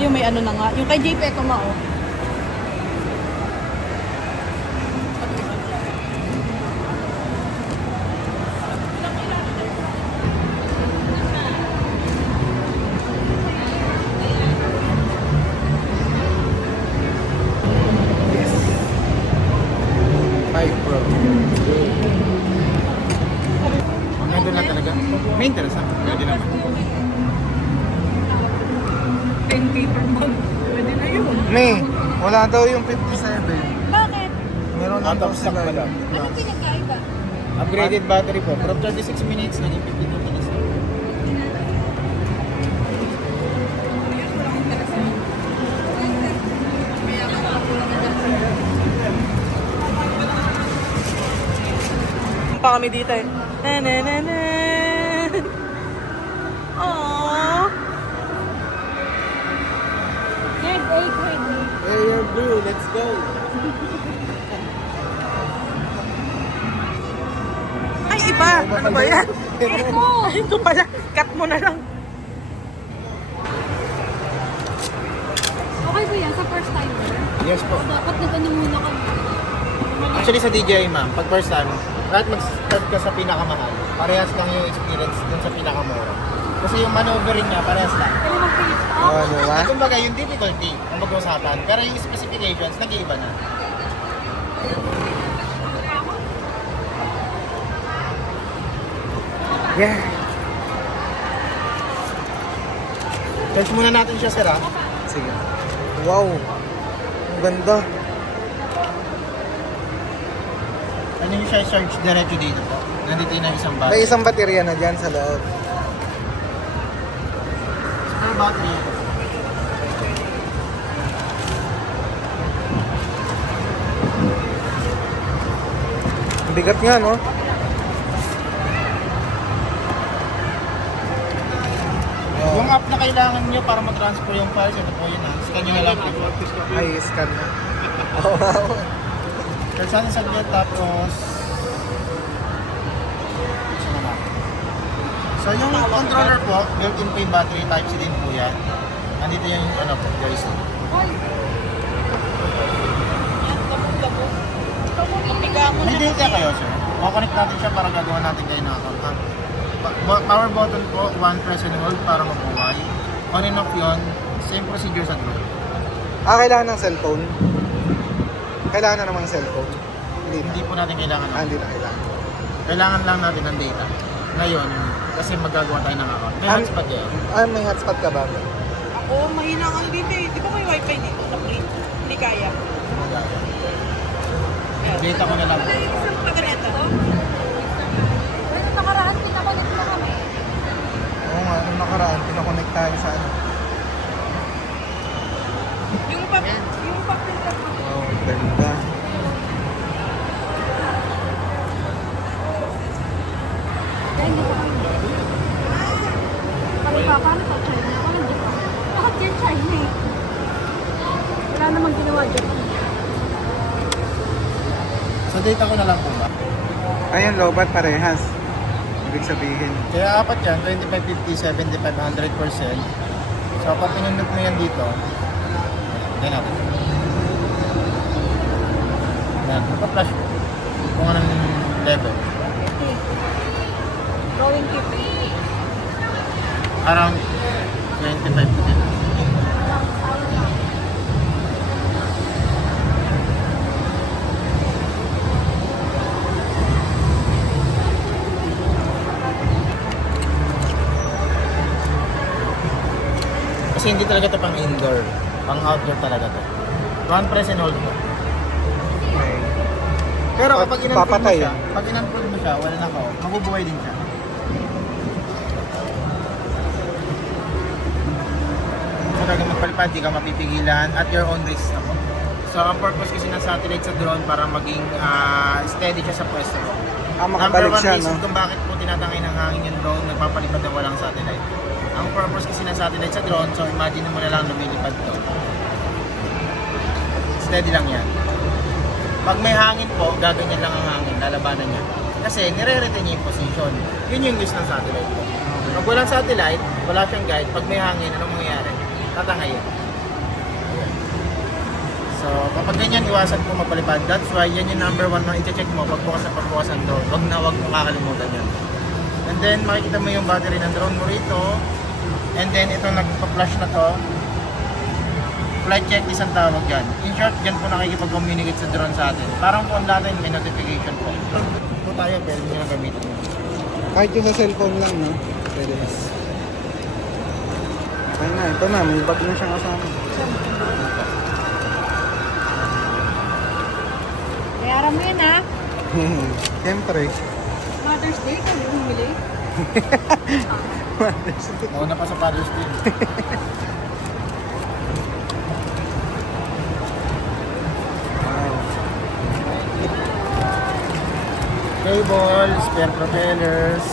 yung may ano na nga. Yung kay JP ito nga, oh. Yes. 5 Pro. Nandun na talaga. Maintenance ha? Pwede naman. 10K per month. Pwede na yun. May, wala daw yung 57. Bakit? Meron na Out daw of stock sila pala. yun. Anong pinagkaiba? Upgraded battery po. From 36 minutes, naging 52 minutes. Pa kami dito eh. Na na na na. Aww. Grade 8, grade Hey, you're blue. Let's go. Ay, iba! Ano ba yan? Ay, ito pala. Cut mo na lang. Okay ba yan sa first timer? Yes po. Dapat nag-ano muna kami. Actually sa DJI ma'am, pag first time, kahit mag-start ka sa pinakamahal, parehas lang yung experience dun sa pinakamura. Kasi yung maneuvering niya, parehas lang. Kaya mag-face Oo, di ba? Kumbaga yung difficulty ang mag-usapan, pero yung specifications, nag-iiba na. Yeah. Charge muna natin siya sir ha. Sige. Wow. Ang ganda. Ano yung siya charge diretso dito po? Nandito yung isang May battery. isang baterya na dyan sa loob. Per battery. Ang bigat nga, no? Yung app na kailangan nyo para mag-transfer yung files, ito po yun ha. Scan nyo na lang po. Ay, scan na. Oo, wow. Charge natin saglit tapos... Buksan na natin. So yung controller po, built-in po yung battery, type C din po yan. Andito yung ano po, guys. Hindi kayo sir. Kukonect natin siya para gagawa natin kayo ng account. Power button po, one press and hold para mabuhay. On and off yun, same procedure sa drone. Kailangan ng cellphone? Kailangan na namang cellphone? Hindi na. Hindi po natin kailangan ng Hindi na kailangan. kailangan lang natin ng data. Ngayon, kasi magagawa tayo ng account. May hotspot kayo. May hotspot ka ba? Ako, mahina ang dito eh. Di ba may wifi dito sa plane? Hindi kaya. Data ko na lang. Pag ganito. Pero nakaraan, pinakulit mo kami. Oo nga, nung nakaraan, pinakonect tayo sa ano. Yung papel ka pa. Oh, ganda. Kaya hindi ko kami. Kami pa, paano pa China? Ako hindi pa. Bakit yung China eh? Wala namang ginawa dyan. Sa data ko na lang po ba? Ayun, lobat parehas. Ibig sabihin. Kaya apat yan, 25, 50, 75, 100%. So pag pinindot mo yan dito, yan natin. Yan, magpa-flash po. Kung anong level. Drawing tip. Around 25 to 50. Kasi hindi talaga ito pang indoor, pang outdoor talaga to. One press and hold mo. Okay. Pero kapag in-unfold mo Papatay siya, yan. pag in-unfold mo siya, wala na ako, mabubuhay din siya. So kaya magpalipad, di ka mapipigilan at your own risk ako. So ang purpose kasi ng satellite sa drone para maging steady siya sa pwesto. Number Makabalik one siya, reason no? kung bakit po tinatangay ng hangin yung drone, nagpapalipad na walang satellite. Ang purpose kasi ng satellite sa drone, so imagine mo na lang lumilipad to. Steady lang yan. Pag may hangin po, gaganyan lang ang hangin, lalabanan niya. Kasi nire-retain niya yung position. Yun yung use ng satellite po. Pag walang satellite, wala siyang guide, pag may hangin, anong mangyayari? Tatangay yan. So, kapag ganyan, iwasan po magpalipad. That's why, yan yung number 1 na i-check mo pagbukas sa pagbukas ng drone. Wag mo kakalimutan yan. And then, makikita mo yung battery ng drone mo rito. And then, itong nagpa-flash na to. Flight checklist ang tawag yan. In short, dyan po nakikipag-communicate sa drone sa atin. Parang phone natin, may notification po. Po tayo, pwede nyo na gamitin. Kahit yung sa cellphone lang, no? Pwede na. Okay na, ito na. May bag na siyang kasama. Bayaran mo yun ha. Siyempre. Mother's Day, kami bumili. Nauna pa sa Father's Day. Wow. Cable, spare propellers,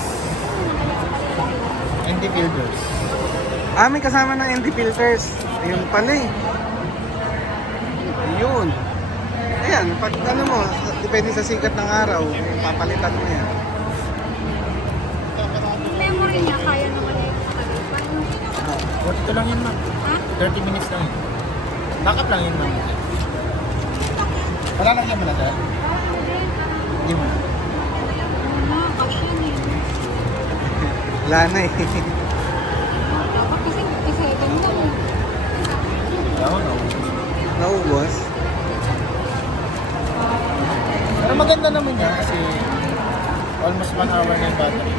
and filters. Ah, may kasama ng ND filters. Ayun pala eh. Ayun. Ayan, pag ano mo, depende sa sikat ng araw, papalitan mo yan. Yung memory niya, kaya naman yung matagal pa. Ito lang yun, ma'am. Ha? 30 minutes lang yun. Backup lang yun, ma'am. Wala lang yan mo na, sir? Hindi mo na. Ano, kasi yun eh. Wala na eh. Dapat kasi 57 lang eh. Wala ko, no. Naubos. Pero maganda naman yan kasi almost 1 hour na yung battery.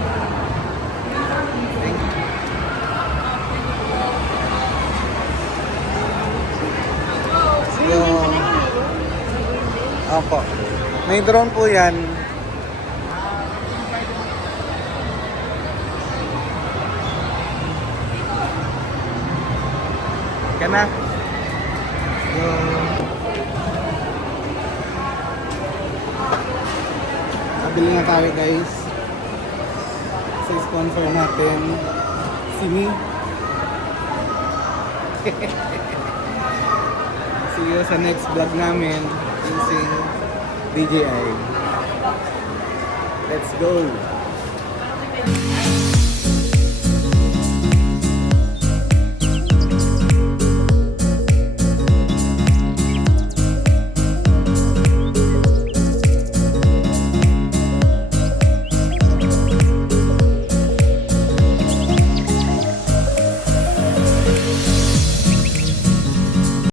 Yung... Opo. May drone po yan. Kana? Yung... Nabili na tayo guys. Sa sponsor natin, si Mi. See you sa next vlog namin using DJI. Let's go!